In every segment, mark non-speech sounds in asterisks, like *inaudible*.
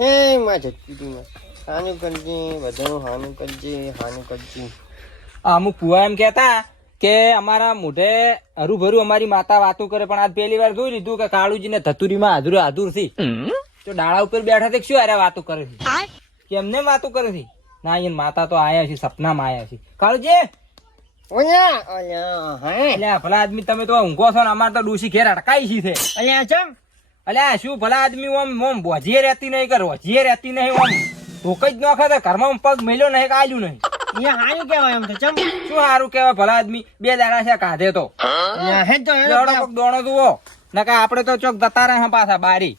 હે માં જતી હાનું કરજે બધાનું હાનું કરજે હાનું કરજે. અમુક ફુવા એમ કહેતા કે અમારા મોઢે હરુભરું અમારી માતા વાતો કરે પણ આજ પહેલી વાર જોઈ લીધું કે કાળુજીને ધતુરીમાં હાજર હાજરથી તો ડાળા ઉપર બેઠા તે શું અરે વાતો કરે છે? કેમને વાતો કરે છે? ના એ માતા તો આયા છે સપનામાં આયા છે. કાળુજી! ઓલ્યા ઓલ્યા હે? ભલા આદમી તમે તો ઊંઘો છો ને અમારે તો ડૂસી ઘેર અટકાઈ છે. અલ્યા ચમ? અલ્યા શું ભલા આદમી ઓમ ઓમ બોજીએ રહેતી નહીં કર વજીએ રહેતી નહીં ઓમ. ધોક જ નોખે તો ઘરમાં પગ મેલ્યો નહીં કાલ્યું નહીં. અહીંયા કહેવાય એમ તો ચમ. શું સારું કેવાય ભલા આદમી? બે દાડા છે કાઢે તો. હે તો દોણો જુઓ. નકા આપડે તો ચોક જતા રહે પાછા બારી.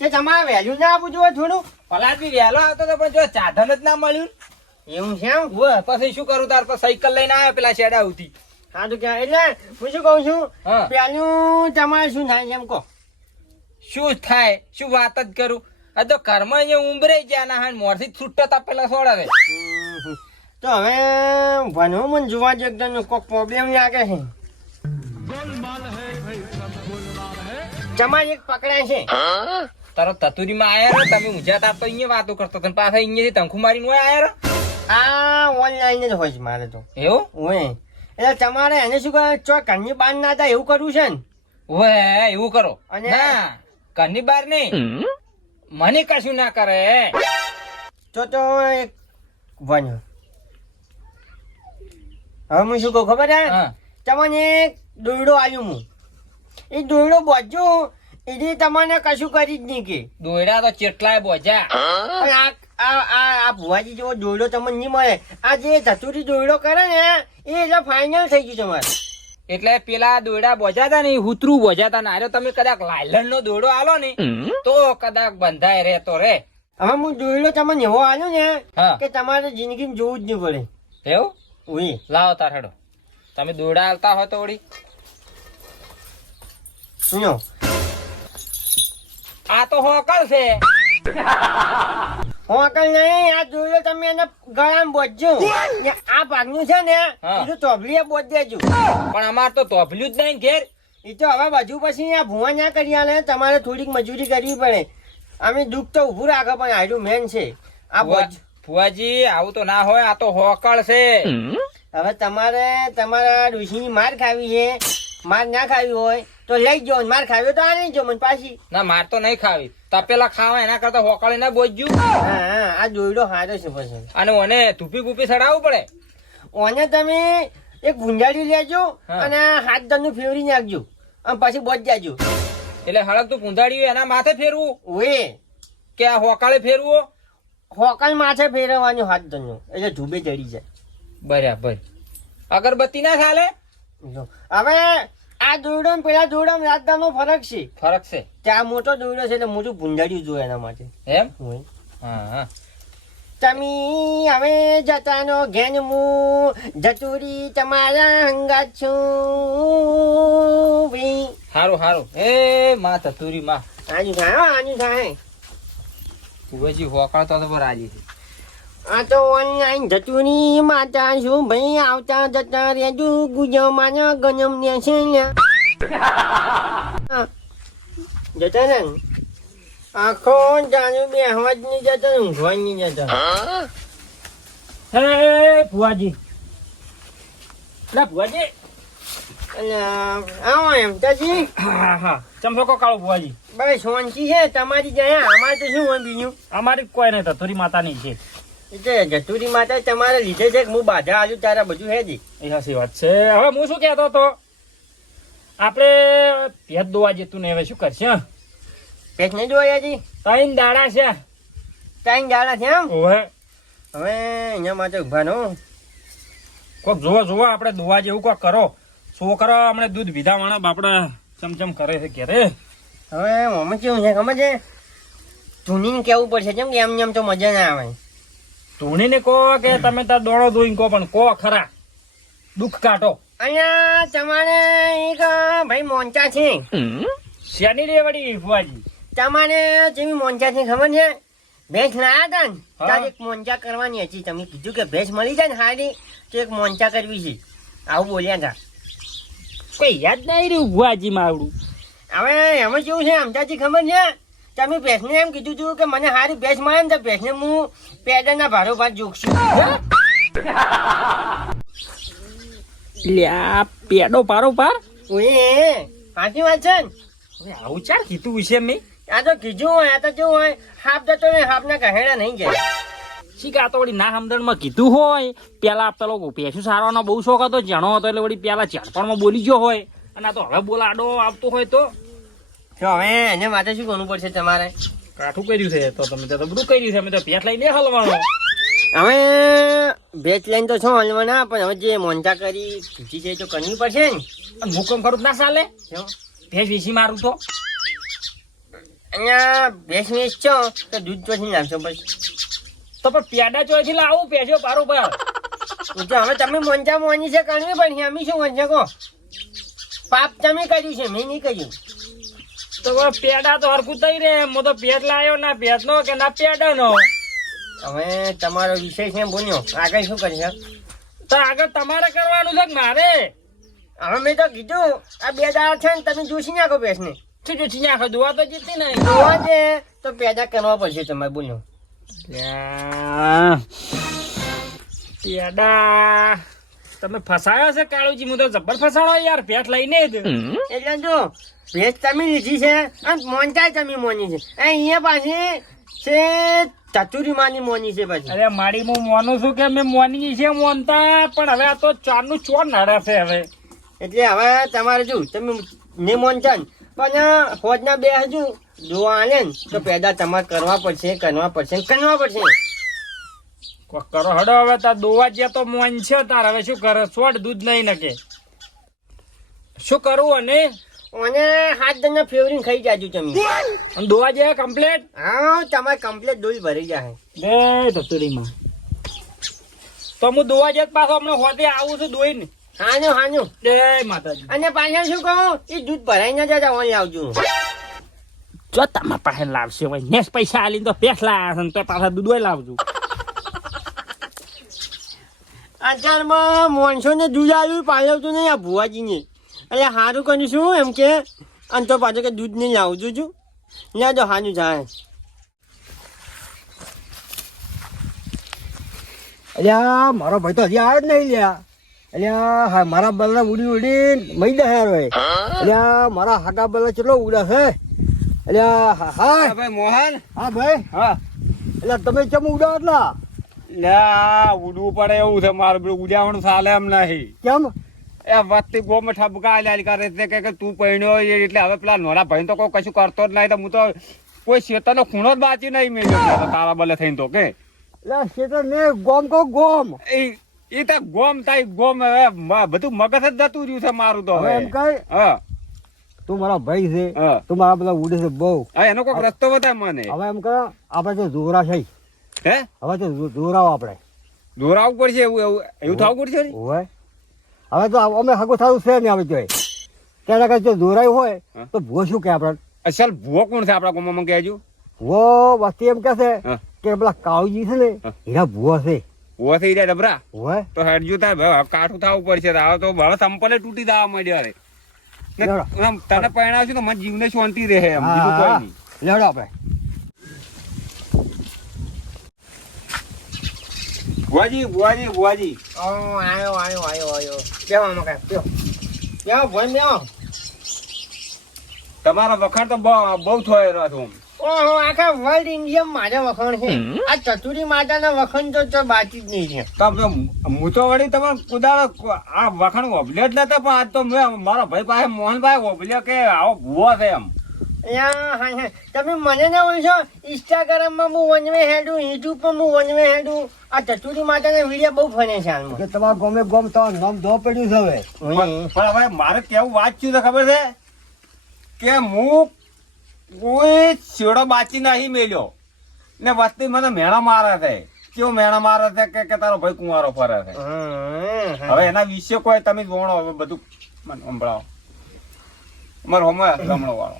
તે તમારે વહેલું ના આપવું જોઈએ થોડું. ભલા આદમી વહેલો આવતો તો પણ જો સાધન જ ના મળ્યું. એવું છે એમ? પછી શું કરું તાર પર સાયકલ લઈને આવ્યો પેલા શેડા ઉતી. હા તો ક્યાં એટલે હું શું કહું છું પેલું તમારે શું થાય એમ કહો. શું થાય? શું વાત જ કરું? આ તો કર્મ અહીંયા ઉંબરે ગયા ના હાન મોરથી છૂટતા તા પેલા સોડા તો હવે ભણવું મને જોવા જગતા કોઈક પ્રોબ્લેમ લાગે છે. તમારે એક પકડાય છે. તારો તતુરીમાં આયા રહ્યો? તમે મુજા તાર તો અહીંયા વાતો કરતો તને પાછા અહીંયાથી તંખુ મારીને ઓય આયા રહ્યો? આ ઓનલાઈન જ હોય છે મારે તો. એવું? ઓય. એટલે તમારે એને શું કરે ચો ઘરની બહાર ના થાય એવું કરવું છે ને? ઓય એવું કરો. અને- ઘરની બહાર નહીં. મને કશું ના કરે. તો તો એક ભણ્યો હવે હું શું કહું ખબર હે. તમને એક દોરડો આવ્યું હું. એ દોરડો બોજો એથી તમને કશું કરી જ નહીં કે. દોયડા તો ચેટલાય બોજા. આ આ આ આ ભુવાજી જેવો દોરડો તમને નહીં મળે. આ જે ધતુરી દોરડો કરે ને એ એટલે ફાઇનલ થઈ ગયું તમારે. એટલે પેલા દોડા બોજાતા ને હુતરું બોજાતા ને આરે તમે કદાચ લાયલન નો દોડો આલો ને તો કદાચ બંધાય રે તો રે. હવે હું જોયેલો તમને એવો આવ્યો ને કે તમારે જિંદગી જોવું જ નહીં પડે. એવું? ઉઈ. લાવો તાર હેડો. તમે દોડા આલતા હો તો ઓડી સુનો આ તો હોકલ છે. હું અકલ નહીં આ દોરડો તમે એને ગળામાં બોજજો. આ ભાગનું છે ને હા. એ બોજ દેજો પણ અમાર તો તોભલ્યું જ નહીં ઘેર. એ તો હવે બધું પછી આ ભૂવા ના કરી આલે તમારે થોડીક મજૂરી કરવી પડે. અમે દુઃખ તો ઊભું રાખે પણ આટલું મેન છે. આ બોજ ફુવાજી આવું તો ના હોય આ તો હોકળ છે. હવે તમારે તમારા ડોશીની માર ખાવી છે. માર ના ખાવી હોય તો લઈ જાઓ માર ખાવી તો આ નહીં જો મને પાછી. ના માર તો નહીં ખાવી. તપેલા ખાવા એના કરતા હોકાળી ના બોજ્યું. આ દોયડો સારો છે પછી. અને ઓને ધૂપી ગુપી ચડાવવું પડે? ઓને તમે એક ગુંજાડી લેજો અને હાથ ધરનું ફેવરી નાખજો. અને પછી બોજ જાજો. એટલે હળક તું પૂંધાડી એના માથે ફેરવું? ઓએ. કે આ હોકાળે ફેરવો? હોકાળ માથે ફેરવવાનું હાથ ધરનું એટલે ધૂબે ચડી જાય. બરાબર. અગરબત્તી ના ચાલે. હવે આ દોરડો ને પેલા દોરડો રાજદાનો ફરક છે. ફરક છે? ત્યાં મોટો દોરડો છે એટલે મોટું ભૂંજાડ્યું જોયું એના માટે. એમ. હા હા. તમે હવે જતાનો ઘેન હું જતુરી તમારા હંગાત છું ભી હારું હારું. એ માં તતુરી માં. આજુ થાય આજુ આનું થાય ફુવાજી હોકાળ તો તો રાજી છે આ તો ઓનલાઈન જતુરી માતા શું ભાઈ આવતા જતા રેજુ ગુજમાનો ગજમ ને છે. જતા ને? આખો જાણુ બે હવાજની જતો ઊંઘવા ની જતો. હે ભુવાજી. લા ભુવાજી. આવો એમ તજી હા હા. ચમસો કાળો ભુવાજી? બસ શાંતિ છે તમારી જયા. અમારે તો શું હોય બીજું અમારી કોઈ નહીં તતુરી માતાની છે. જતુરી માતા તમારે લીધે છે કે હું બાધા આજુ તારા બધું હે જી? એ સાચી વાત છે. હવે હું શું કહેતો હતો? આપણે ભેદ દોવા જતું ને હવે શું કરશે પેટ નહીં જોયા જી? ત્રણ દાડા છે. ટાઈમ દાડા છે એમ હવે અહીંયા માટે ઊભા નો કોક જોવો જોવો આપણે દોવા જેવું કોક કરો. છોકરો હમણાં દૂધ પીધા વાળા બાપડા ચમચમ કરે છે ઘેરે. હવે મમ્મી કેવું છે ખબર છે? ધૂનીને કેવું પડશે કેમ કે એમ એમ તો મજા ના આવે. ધૂણીને કહો કે તમે તાર દોડો દોઈને કહો પણ કહો ખરા. દુઃખ કાઢો. અહીંયા તમારે એક ભાઈ મોંચા છે. શેની રે વળી ફુવાજી તમારે જેવી મોંચા છે ખબર છે? ભેંસ લાયા હતા ને હા. ત્યારે એક મોંચા કરવાની હતી. તમે કીધું કે ભેંસ મળી જાય ને હારી તો એક મોંચા કરવી છે. આવું બોલ્યા હતા. કોઈ યાદ નહીં રહ્યું ફુવાજી માવડું. હવે એમાં કેવું છે અમદાજી ખબર છે? તમે ભેંસને એમ કીધું હતું કે મને સારી ભેંસ મળે ને તો ભેંસને હું પેડાના ભારો ભાત જોગશું. લ્યા પેડો પારો પાર? ઓએ સાચી વાત છે ને? હવે આવું ચાર કીધું વિશે મેં? આ તો કીધું હોય આ તો કેવું હોય. હાફ જતો ને હાફના કહેડા નહીં જાય. શીખા તો વળી ના સમજણમાં કીધું હોય? પેલા પેલો પેશું સારવાનો બહુ શોખ હતો જણો હતો એટલે વળી પેલા ચારપણમાં બોલી ગયો હોય. અને આ તો હવે બોલાડો આવતો હોય તો. તો હવે એને માટે શું કરવું પડશે તમારે? કાઠું કર્યું છે તો તમે તો બધું કર્યું છે અમે તો પેટ લઈને હલવાનો. હવે ભેજ લઈને તો છો હલવાના? પણ હવે જે મોંચા કરી ખીચી છે તો કરવી પડશે ને. મુકમ ખરું ના ચાલે. ભેંસ વીસી મારું તો. અહીંયા ભેંસ વેચશો તો દૂધ ચોથી નાખશો પછી તો પણ પેડા ચોથી લાવું પેજો પારો પર. તો હવે તમે મોંચા મોની છે કરવી પડશે. અમે શું મોંચા કહો? પાપ તમે કર્યું છે મેં નહીં કર્યું. તો પેડા તો હરકું થઈ રે હું તો પેટ લાયો ના પેટ નો કે ના પેડા નો? હવે તમારો વિષય છે બોલ્યો આગળ શું કરશે? તો આગળ તમારે કરવાનું છે મારે? હવે મેં તો કીધું આ બે દાડા છે ને તમે જોશી નાખો ભેંસને શું જો ચીયા ખદુઆ તો જીતી નહીં જોવા છે તો પેદા કરવા પડશે તમારે બોલ્યો લ્યા. પેડા. તમે ફસાયો છે કાળુજી? હું તો જબર ફસાડો યાર પેટ લઈને જ. એટલે જો ભેંસ તમે લીધી છે અને મોનતા તમે મોની છે. અહીંયા પાછી છે ચતુરી માની મોની છે પાછી. અરે મારી હું મોનું છું કે મેં મોની છે મોનતા પણ હવે આ તો ચારનું ચોર નડે છે હવે. એટલે હવે તમારે જો તમે ને મોનતા પણ હોજના બે હજુ જોવા આલે ને તો પેદા તમારે કરવા પડશે કરવા પડશે કરવા પડશે. કરો હડો હવે તાર દોવા જ્યાં તો મોન છે તાર હવે શું કરે? છોડ દૂધ નહીં નકે. શું કરવું અને? અને હાથ દને ફેવરિંગ ખાઈ જાજુ તમે. અને દોવા જે કમ્પ્લેટ હા તમારે કમ્પ્લેટ ડોલ ભરી જાય બે ધતુરીમાં તો હું દોવા જાય પાછો હમણાં હોતે આવું છું દોઈને. હાનું હાનું જય માતાજી. અને પાછળ શું કહું? એ દૂધ ભરાઈ ના જતા ઓન આવજો. જો તમારા પાસે લાવશે હોય નેસ પૈસા આલી તો પેસ લાયા છે તો પાછા દૂધ લાવજો. અત્યારમાં મોનસો ને દૂધ આવ્યું પાલવતું નહીં આ ભુવાજીને. એટલે સારું કર્યું શું એમ કે? અને તો પાછું કે દૂધ નહીં લાવજો છું ના તો સારું જાય. અલ્યા મારો ભાઈ તો હજી આવે જ નહીં લ્યા. અલ્યા હા મારા બલ્લા ઉડી ઉડી મહી દે યાર ભાઈ અલ્યા મારા હાટા બલ્લા કેટલો ઉડે છે? અલ્યા હા હા. ભાઈ મોહન. હા ભાઈ. હા. એટલે તમે કેમ ઉડો એટલા લ્યા ઉડવું પડે એવું છે. મારું બધું ઉડ્યાવણ ચાલે એમ નહીં. કેમ? એ વસ્તી ગોમ ઠબકા લ્યા કરે છે કે તું પહેણ્યો એટલે હવે પેલા નોરા ભાઈ તો કોઈ કશું કરતો જ નહીં તો હું તો કોઈ શેતરનો ખૂણો જ બાચી નહીં મેળ્યો *laughs* તારા બલે થઈને તો કે? શેતર ને ગોમ કો ગોમ. એ એ તો ગોમ થાય ગોમ હવે બધું મગજ જ જતું રહ્યું છે મારું તો હવે એમ કઈ? હા. તું મારા ભાઈ છે તું મારા બધા ઉડે છે બહુ. હા એનો કોઈક રસ્તો બતાય મને. હવે એમ કરો આપણે તો જોરા છે. હે? હવે તો જોરાવ આપણે. દોરાવવું પડશે એવું એવું એવું થવું પડશે હોય. હવે તો અમે હગો થયું છે ને હવે જોઈએ ત્યારે કઈ જો દોરાયું હોય તો ભૂવો શું કે આપણે અસલ ભૂવો કોણ છે આપણા ગામમાં કહેજો. ભૂવો વસ્તી એમ કે છે કે પેલા કાળુજી છે ને. એના ભૂવો છે. ભૂવો થઈ જાય ડબરા? હોય તો હેડજો થાય કાઠું થવું પડશે હવે તો હવે સંપલે તૂટી દાવા માંડ્યા રે તને પહેણાવશું તો મને જીવને શાંતિ રહે એમ બીજું કોઈ નહીં. લેવડો આપણે. બુઆજી ભુવાજી ભુવાજી. ઓ આવ્યો આવ્યો આવ્યો આવ્યો બેહો મકા કાંઈ બેહો. બેહો ભોન તમારો વખાણ તો બહુ બહુ થયો રહ્યો હું ઓહો આખા વર્લ્ડ ઇન્ડિયા મારા વખાણ છે. આ ચતુરી માતાના વખાણ તો તો બાકી જ નહીં છે. તો હું તો વળી તમારે કુદાળ આ વખાણ ઓબલેટ જ નતો પણ આજ તો મેં મારા ભાઈ પાસે મોહનભાઈ ઓભલ્યો કે આવો ભૂવો છે એમ. તમે મને ના ઇન્સ્ટાગ્રામમાં હું વનવે હેડું યુટ્યુબ પર હું વનવે હેડું. આ ચતુરી માતાના વીડિયો બહુ ફરે છે હાલમાં. કે તમારા ગમે ગમ તો નામ દો પડ્યું છે હવે. પણ હવે મારે કેવું વાત શું છે ખબર છે? કે હું કોઈ શેડો બાચી નહીં મેલ્યો. ને વસ્તી મને મેણા મારે છે. કેવો મેણા મારે છે કે કે તારો ભાઈ કુંવારો ફરે છે? હવે એના વિશે કોઈ તમે જોણો હવે બધું મને સંભળાવો. મારો હમણાં રમણો વાળો.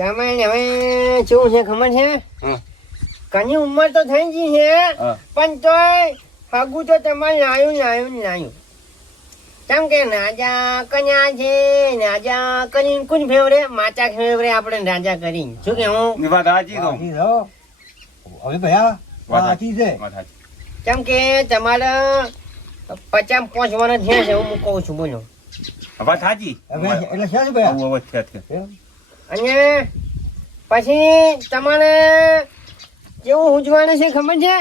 તમે હવે શું છે ખબર છે? કની ઉંમર તો થઈ ગઈ છે પણ તોય હગું તો તમારે લાયું લાયું ને લાયું. કેમ કે રાજા કન્યા છે રાજા કરીને કુન ફેવરે? માતા ફેવરે આપણે રાજા કરીને. શું કે હું વાત સાચી તો. હવે ભયા વાત સાચી છે? કેમ કે તમારા પચાસ પાંચ વર્ષ થયા છે હું કહું છું બોલો. વાત સાચી એટલે છે ને અને પછી તમારે કેવું ઉજવાનું છે ખબર છે?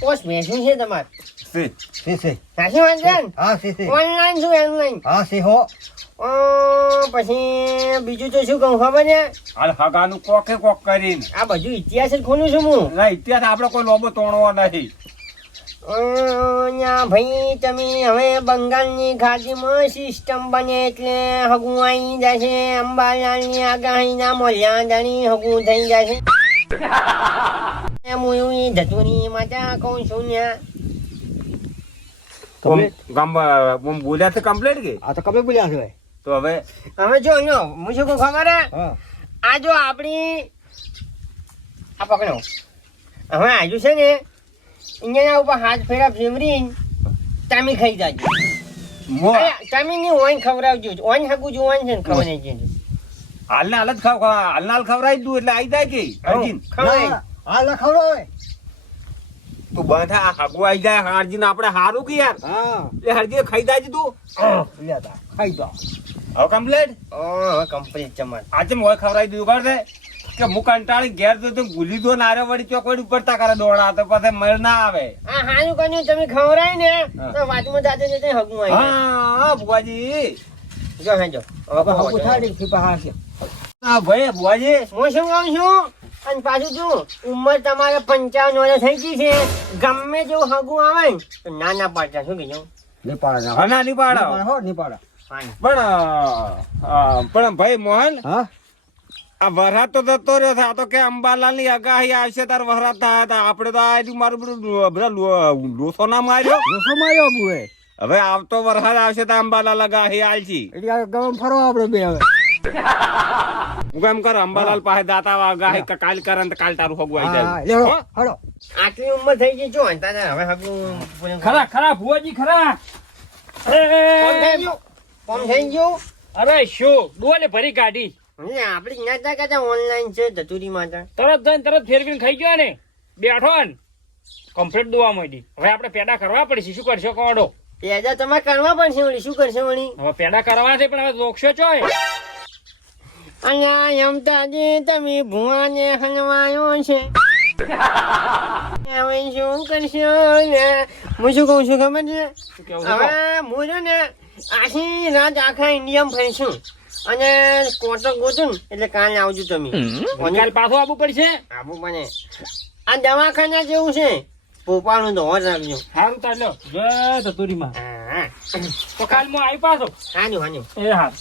પોસ્ટ ભેસું છે તમારે. છે સાચી વાત છે હા સી સી. ઓનલાઈન શું ઓનલાઈન? હા સી હો. પછી બીજું તો શું કહું ખબર છે? હાલ હગાનું કોકે કોક કરીને. આ બધું ઇતિહાસ જ ખોલું છું હું. ના ઇતિહાસ આપણે કોઈ લોબો તોડવો નથી ભાઈ તમે હવે બંગાળની ખાડીમાં સિસ્ટમ બને એટલે હગું આવી જશે. અંબાલાલની આગાહીના મોલ્યા જાણી હગું થઈ જશે. હું એવું ધતુરી માતા કહું છું ને. બોલ્યા છે કમ્પ્લેટ કે? આ તો કবে બોલ્યા છે તો હવે? હવે જો લ્યો હું શું કહું ખબર હે? આ જો આપણી આ પકડો. હવે આજુ છે ને અહીંયા ઉપર હાથ ફેરા ફેવરી ચામી ખાઈ જાજો. ચામી ની ઓઈન ખવડાવજો ઓઈન હગું ઓઈન છે ને ખવડાવી દેજો. હાલને હાલ જ ખાવ હાલને હાલ ખવડાવી દઉં એટલે આવી જાય કે? હરજીન ખવડાવી. ના, હા લખાવડો હોય તું બંધ આ હાગુ આવી જાય. હારજીન આપણે હારું કે યાર? હા. એટલે હરજી ખાઈ જાય તું? ખાઈ દો. હવે કમ્પ્લીટ ઓ, હવે કમ્પ્લીટ ચમન આજે મોય ખવડાવી દીધું કરશે કે હું કંટાળી ઘેર તો તું ભૂલી દો નારે વળી ચોકડી ઉપર તા કરે દોડા તો પછી મેળ ના આવે. હા હારું કન્યું તમે ખવરાય ને. તો વાતમાં જાતે જતે હગું આવી હા હા બુવાજી જો હા જો. હવે. થાળી થી બહાર છે. હા ભાઈ બુવાજી હું શું કહું છું? અને પાછું જો ઉંમર તમારે પંચાવન વર્ષ થઈ ગઈ છે. ગમે જેવું હગું આવે ને તો ના ના પાડતા શું કીધું નીપાડા હા ના નહીં પાડો. હો નીપાડા ફાઇન. પણ પણ ભાઈ મોહન હા? આ વરસાદ તો જતો રહ્યો છે. આ તો કે અંબાલાલની આગાહી આવશે તાર વરસાદ થયા હતા આપણે તો આ મારું બધું બધા લોસો ના માર્યો. લોસો માર્યો બુએ હવે આવતો વરસાદ આવશે તો અંબાલાલ આગાહી આલજી એટલે ગરમ ફરવા આપણે બે હવે. હું કેમ કર? અંબાલાલ પાસે દાતા આગાહી કાલ કરે કાલ તારું હગું આવી જાય. હળો આટલી ઉંમર થઈ ગઈ જો તારે હવે હગું ખરા ખરા ભુવાજી ખરા. ગયું? કોમ થઈ ગયું? અરે શું? ડોલે ભરી કાઢી. ને આપણે જ્ઞાતા કહેતા ઓનલાઈન છે ધતુરી માતા તરત જઈને તરત ફેરવીને ખાઈ ગયો ને. બેઠો ને. કમ્પ્લીટ દોવા માંડી. હવે આપણે પેડા કરવા પડશે. શું કરશો કોડો? પેદા તમારે કરવા પડશે વળી. શું કરશે વળી? હવે પેડા કરવા છે પણ હવે રોકશો છો અહીંયા આજે તમે ભુવાને હનવાયો છે. હવે શું કરશો ને હું શું કહું છું ખબર છે? હવે હું ને આખી રાત આખા ઇન્ડિયામાં ફરીશું. અને કોટક ગોતું એટલે કાલ આવજો તમે. કાલ પાછું આવવું પડશે? આબુ મને. આ દવાખાના જેવું છે. પોપાનું તો હોજ રાખજો. સારું ચાલો જય ધતુરીમાં. તો કાલ હું આવી પાછો. હાજો હાજો. એ હા.